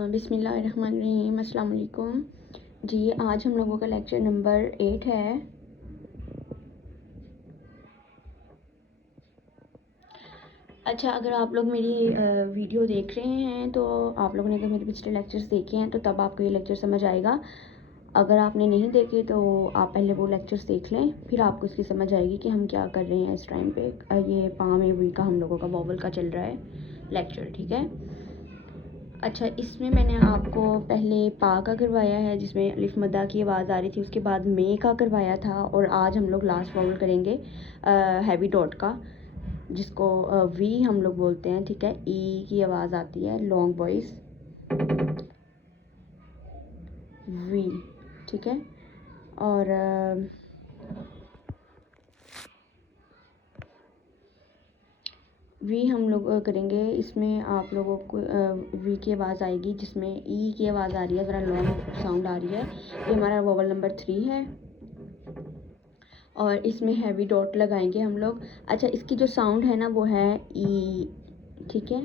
बिस्मिल्लाहिर्रहमानिर्रहीम, अस्सलाम वालेकुम जी। आज हम लोगों का लेक्चर नंबर 8 है। अच्छा, अगर आप लोग मेरी वीडियो देख रहे हैं तो आप लोगों ने अगर मेरे पिछले लेक्चर्स देखे हैं तो तब आपको ये लेक्चर समझ आएगा। अगर आपने नहीं देखे तो आप पहले वो लेक्चर्स देख लें, फिर आपको इसकी समझ आएगी कि हम क्या कर रहे हैं इस टाइम पे। ये पा में वी का हम लोगों का वोवल का चल रहा है लेक्चर, ठीक है। अच्छा, इसमें मैंने आपको पहले पा का करवाया है जिसमें अलिफ मद्दा की आवाज़ आ रही थी, उसके बाद मे का करवाया था, और आज हम लोग लास्ट वोवल करेंगे हैवी डॉट का, जिसको वी हम लोग बोलते हैं, ठीक है। ई की आवाज़ आती है, लॉन्ग वॉइस वी, ठीक है। और वी हम लोग करेंगे, इसमें आप लोगों को वी की आवाज़ आएगी जिसमें ई की आवाज़ आ रही है, ज़रा लॉन्ग साउंड आ रही है। ये हमारा वोवल नंबर 3 है और इसमें हैवी डॉट लगाएंगे हम लोग। अच्छा, इसकी जो साउंड है ना वो है ई, ठीक है।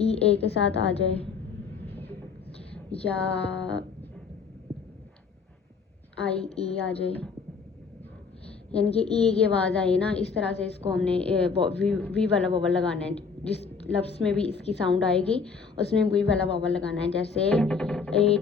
ई ए के साथ आ जाए या आई ई आ जाए, यानी कि ई की आवाज़ आई ना, इस तरह से इसको हमने वी वाला वोवल लगाना है। जिस लफ्ज़ में भी इसकी साउंड आएगी उसमें वी वाला वोवल लगाना है। जैसे ए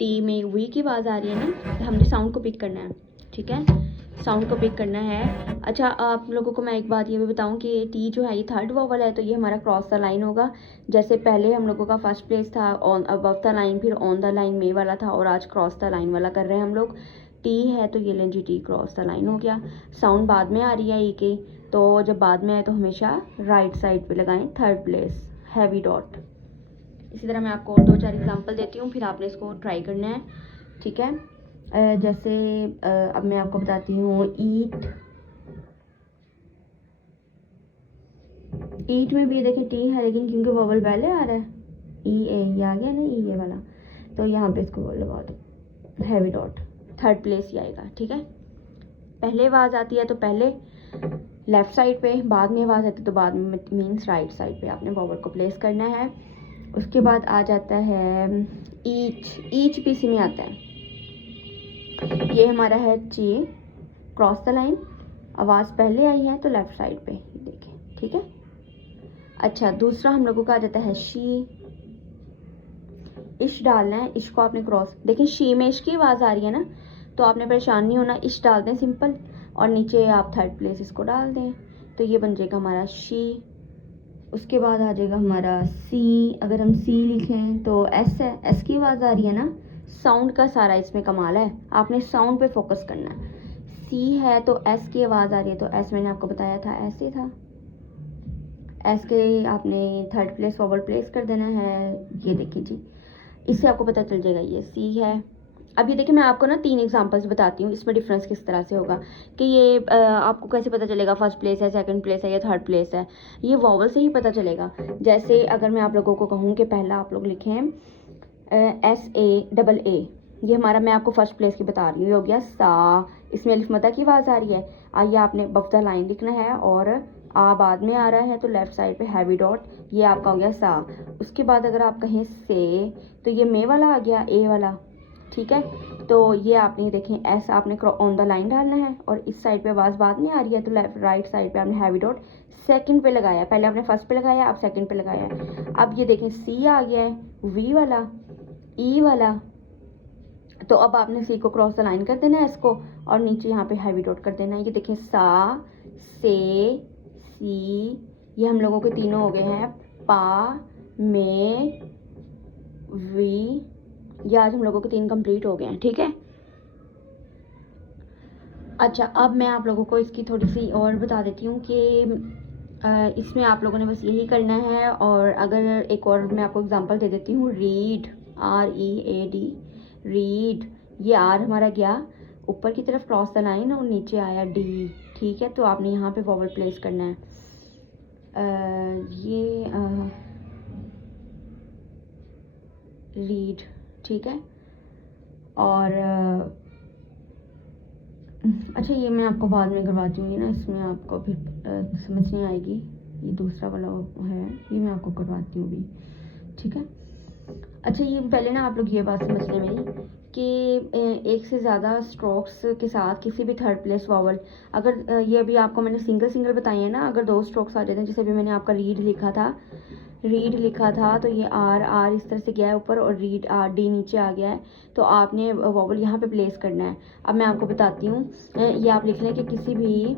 टी में वी की आवाज़ आ रही है ना, हमने साउंड को पिक करना है, ठीक है। साउंड को पिक करना है। अच्छा, आप लोगों को मैं एक बात ये भी बताऊं कि टी जो है ये थर्ड वोवल है, तो ये हमारा क्रॉस द लाइन होगा। जैसे पहले हम लोगों का फर्स्ट प्लेस था ऑन अबव द लाइन, फिर ऑन द लाइन में वाला था, और आज क्रॉस द लाइन वाला कर रहे हैं हम लोग। टी है तो ये लें जी, टी क्रॉस द लाइन हो गया। साउंड बाद में आ रही है ई की, तो जब बाद में आए तो हमेशा राइट साइड पे लगाएं, थर्ड प्लेस हैवी डॉट। इसी तरह मैं आपको और 2-4 एग्जांपल देती हूँ, फिर आपने इसको ट्राई करना है, ठीक है। जैसे अब मैं आपको बताती हूँ ईट में भी देखिए टी है, लेकिन क्योंकि वोवल पहले आ रहा है, ई ए ये आ गया ना, ई ए वाला, तो यहाँ पे इसको लगा दो हैवी डॉट, थर्ड प्लेस ही आएगा, ठीक है। पहले आवाज़ आती है तो पहले लेफ्ट साइड पे, बाद में आवाज़ आती है तो बाद में, मीन्स राइट साइड पे आपने वोवल को प्लेस करना है। उसके बाद आ जाता है ईच भी इसी में आता है। ये हमारा है ची, क्रॉस द लाइन, आवाज़ पहले आई है तो लेफ्ट साइड पे, देखें, ठीक है। अच्छा, दूसरा हम लोगों का आ जाता है शी, इश डालना है, इश को आपने क्रॉस, देखें शी में इश की आवाज़ आ रही है ना, तो आपने परेशान नहीं होना, इश डाल दें सिंपल, और नीचे आप थर्ड प्लेस इसको डाल दें, तो ये बन जाएगा हमारा शी। उसके बाद आ जाएगा हमारा सी, अगर हम सी लिखें तो एस है, एस की आवाज़ आ रही है ना, साउंड का सारा इसमें कमाल है, आपने साउंड पे फोकस करना है। सी है तो एस की आवाज़ आ रही है, तो एस मैंने आपको बताया था ऐसे था, एस के आपने थर्ड प्लेस वोवल प्लेस कर देना है। ये देखिए जी, इससे आपको पता चल जाएगा ये सी है। अब ये देखिए, मैं आपको ना 3 एग्जांपल्स बताती हूँ, इसमें डिफरेंस किस तरह से होगा कि ये आपको कैसे पता चलेगा फर्स्ट प्लेस है, सेकंड प्लेस है या थर्ड प्लेस है। ये वोवल से ही पता चलेगा। जैसे अगर मैं आप लोगों को कहूँ कि पहला आप लोग लिखें एस ए डबल ए, ये हमारा, मैं आपको फर्स्ट प्लेस की बता रही हूँ, ये हो गया सा, इसमें अलिफ मद्दा की आवाज़ आ रही है। आइए आपने बफ्ता लाइन लिखना है और आ बाद में आ रहा है तो लेफ्ट साइड पे हैवी डॉट, ये आपका हो गया सा। उसके बाद अगर आप कहें से, तो ये मे वाला आ गया, ए वाला, ठीक है। तो ये आपने देखें एस आपने ऑन द लाइन डालना है, और इस साइड पे आवाज़ बाद में आ रही है तो लेफ्ट राइट साइड पे आपने हैवी डॉट सेकंड पे लगाया, पहले आपने फर्स्ट पे लगाया, आप सेकंड पे लगाया। अब ये देखें सी आ गया है, वी वाला, ई वाला, तो अब आपने सी को क्रॉस द लाइन कर देना है इसको, और नीचे यहाँ पे हैवी डॉट कर देना है। ये देखें सा, से, सी, ये हम लोगों के तीनों हो गए हैं पा, में, वी, ये आज हम लोगों के 3 कंप्लीट हो गए हैं, ठीक है। अच्छा, अब मैं आप लोगों को इसकी थोड़ी सी और बता देती हूँ कि इसमें आप लोगों ने बस यही करना है। और अगर एक और मैं आपको एग्जांपल दे देती हूँ, रीड, READ, रीड, ये आर हमारा गया ऊपर की तरफ क्रॉस द लाइन और नीचे आया डी, ठीक है। तो आपने यहाँ पे वोवल प्लेस करना है। ये रीड, ठीक है। और अच्छा, ये मैं आपको बाद में करवाती हूँ, ना इसमें आपको फिर समझ नहीं आएगी, ये दूसरा वाला है, ये मैं आपको करवाती हूँ अभी, ठीक है। अच्छा ये पहले ना आप लोग ये बात समझ लें मेरी कि एक से ज़्यादा स्ट्रोक्स के साथ किसी भी थर्ड प्लेस वॉवल, अगर ये अभी आपको मैंने सिंगल सिंगल बताई है ना, अगर 2 स्ट्रोक्स आ जाते हैं, जैसे अभी मैंने आपका रीड लिखा था तो ये आर आर इस तरह से गया है ऊपर और रीड आर डी नीचे आ गया है, तो आपने वॉवल यहाँ पे प्लेस करना है। अब मैं आपको बताती हूँ, ये आप लिख लें कि किसी भी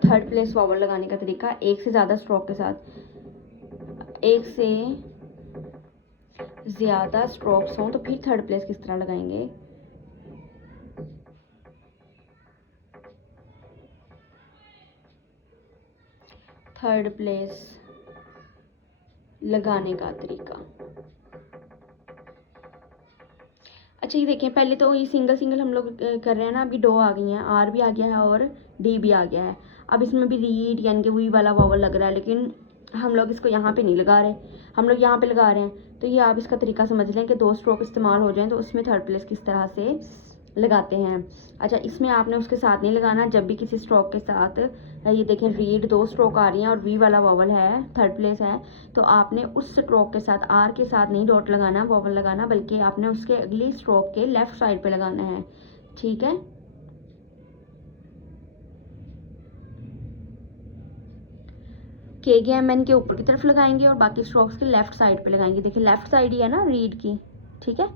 थर्ड प्लेस वॉवल लगाने का तरीका एक से ज़्यादा स्ट्रोक के साथ, एक से ज़्यादा स्ट्रोक्स हों तो फिर थर्ड प्लेस किस तरह लगाएंगे। थर्ड प्लेस लगाने का तरीका, अच्छा ये देखें, पहले तो ये सिंगल सिंगल हम लोग कर रहे हैं ना, अभी डो आ गई हैं, आर भी आ गया है और डी भी आ गया है। अब इसमें भी रीड यानी कि वी वाला वॉवल लग रहा है, लेकिन हम लोग इसको यहाँ पे नहीं लगा रहे, हम लोग यहाँ पे लगा रहे हैं। तो ये आप इसका तरीका समझ लें कि 2 स्ट्रोक इस्तेमाल हो जाएं तो उसमें थर्ड प्लेस किस तरह से लगाते हैं। अच्छा इसमें आपने उसके साथ नहीं लगाना, जब भी किसी स्ट्रोक के साथ, ये देखें रीड 2 स्ट्रोक आ रही हैं और वी वाला वॉवल है, थर्ड प्लेस है, तो आपने उस स्ट्रोक के साथ आर के साथ नहीं डॉट लगाना वॉवल लगाना, बल्कि आपने उसके अगली स्ट्रोक के लेफ्ट साइड पे लगाना है, ठीक है। KGMN के ऊपर की तरफ लगाएंगे और बाकी स्ट्रोक्स के लेफ्ट साइड पे लगाएंगे। देखिए लेफ्ट साइड ही है ना रीड की, ठीक है।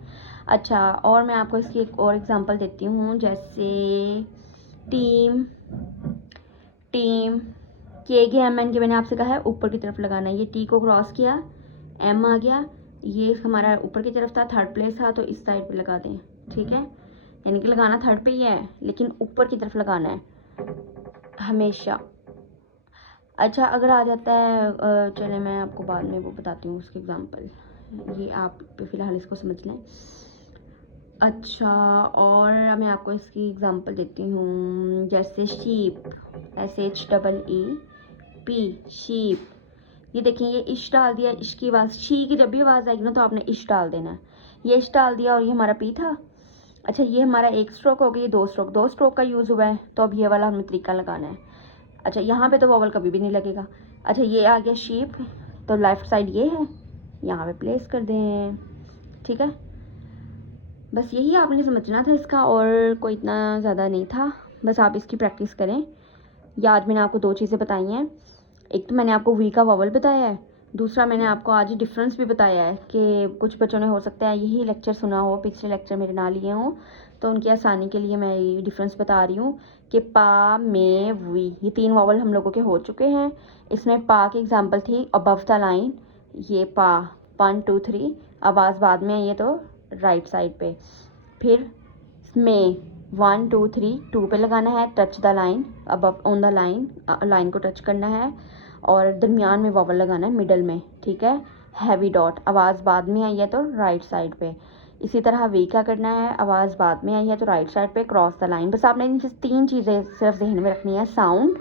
अच्छा और मैं आपको इसकी एक और एग्जांपल देती हूँ, जैसे टीम KGMN के मैंने आपसे कहा है ऊपर की तरफ लगाना है। ये टी को क्रॉस किया, एम आ गया, ये हमारा ऊपर की तरफ था, थर्ड प्लेस था, तो इस साइड पे लगा दें, ठीक है। यानी कि लगाना थर्ड पे ही है लेकिन ऊपर की तरफ लगाना है हमेशा। अच्छा अगर आ जाता है, चले मैं आपको बाद में वो बताती हूँ उसके एग्जांपल, ये आप फ़िलहाल इसको समझ लें। अच्छा और मैं आपको इसकी एग्जांपल देती हूँ, जैसे शीप, SHEEP, शीप। ये देखिए ये इश डाल दिया, इश की आवाज़, शी की जब भी आवाज़ आएगी ना तो आपने इश डाल देना है। ये इश डाल दिया और ये हमारा पी था। अच्छा ये हमारा एक स्ट्रोक हो गया, ये 2 स्ट्रोक का यूज़ हुआ है, तो अब ये वाला हमें तरीका लगाना है। अच्छा यहाँ पे तो वॉवल कभी भी नहीं लगेगा। अच्छा ये आ गया शीप, तो लेफ्ट साइड ये है, यहाँ पे प्लेस कर दें, ठीक है। बस यही आपने समझना था इसका, और कोई इतना ज़्यादा नहीं था, बस आप इसकी प्रैक्टिस करें। या आज मैंने आपको 2 चीज़ें बताई हैं, एक तो मैंने आपको वी का वॉवल बताया है, दूसरा मैंने आपको आज डिफरेंस भी बताया है कि कुछ बच्चों ने हो सकता है यही लेक्चर सुना हो, पिछले लेक्चर मेरे ना लिए हों, तो उनकी आसानी के लिए मैं ये डिफरेंस बता रही हूँ कि पा में वी, ये 3 वॉवल हम लोगों के हो चुके हैं। इसमें पा की एग्जांपल थी अबव द लाइन, ये पा 1 2 3, आवाज़ बाद में आई है तो राइट साइड पे। फिर में 1 2 3 2 पे लगाना है, touch the line, above on the line, line को टच करना है, और दरमियान में वॉवल लगाना है मिडल में, ठीक है। हैवी डॉट, आवाज़ बाद में आई है तो राइट साइड पे। इसी तरह वी का करना है, आवाज़ बाद में आई है तो राइट साइड पे, क्रॉस द लाइन। बस आपने इन 3 चीज़ें सिर्फ जहन में रखनी है, sound,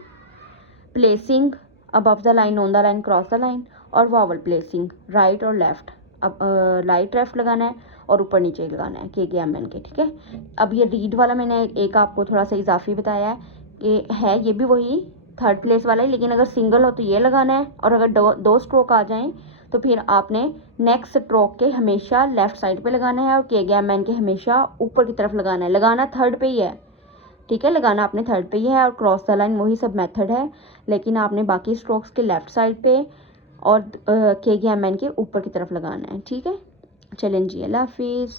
placing above the line, on the line, cross the line, और वॉवल प्लेसिंग राइट और लेफ्ट। अब राइट लेफ्ट लगाना है और ऊपर नीचे लगाना है KGMN के, ठीक है। अब ये रीड वाला मैंने एक आपको थोड़ा सा इजाफी बताया है कि है ये भी वही थर्ड प्लेस वाला है, लेकिन अगर सिंगल हो तो ये लगाना है, और अगर 2 स्ट्रोक आ जाएं तो फिर आपने नेक्स्ट स्ट्रोक के हमेशा लेफ्ट साइड पे लगाना है, और KGMN के हमेशा ऊपर की तरफ लगाना है। लगाना थर्ड पे ही है, ठीक है, लगाना आपने थर्ड पे ही है, और क्रॉस द लाइन वही सब मेथड है, लेकिन आपने बाकी स्ट्रोक्स के लेफ्ट साइड पे और KGMN के ऊपर की तरफ लगाना है, ठीक है। चलें जी, अल्लाह हाफिज़।